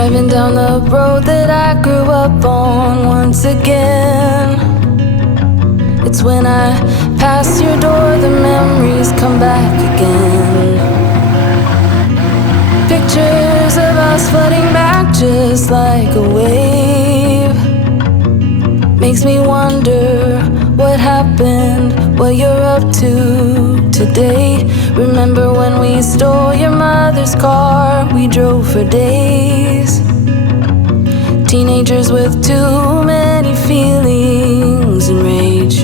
Driving down the road that I grew up on once again. It's when I pass your door, the memories come back again. Pictures of us flooding back just like a wave. Makes me wonder what happened, what you're up to today. Remember when we stole your mother's car, we drove for days. Teenagers with too many feelings and rage.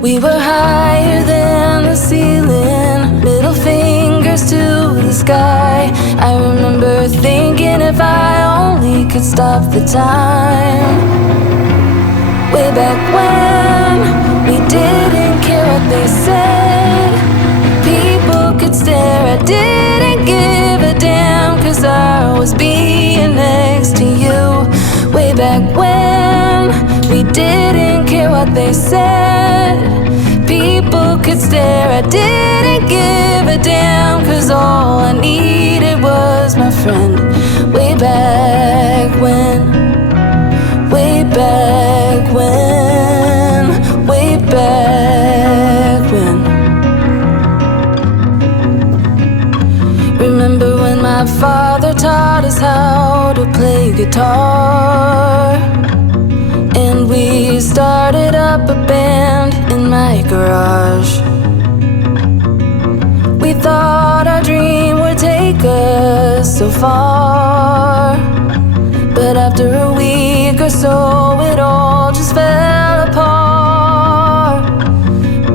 We were higher than the ceiling, middle fingers to the sky. I remember thinking if I only could stop the time. Way back when we didn't care what they said. People could stare, I didn't give a damn, 'cause I was being next to you. Way back when we didn't care what they said. People could stare, I didn't give a damn, 'cause all I needed was my friend. Way back when, way back when, way back when. Remember when my father taught us how to play guitar, and we started up a band in my garage. We thought our dream would take us so far, but after a week or so it all just fell apart.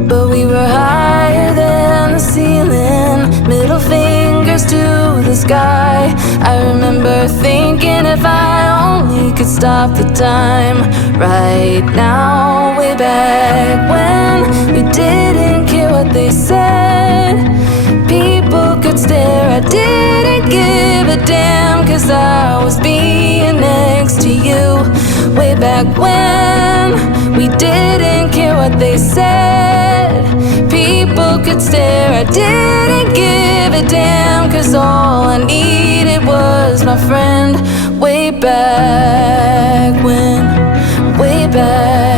But we were higher than the ceiling, middle fingers to the sky. I remember thinking if I only could stop the time right now. Way back when we didn't care what they said. People could stare, I didn't give a damn, 'cause I was being next to you. Way back when we didn't care what they said. People could stare, I didn't give a damn, 'cause all I needed was my friend. Way back when, way back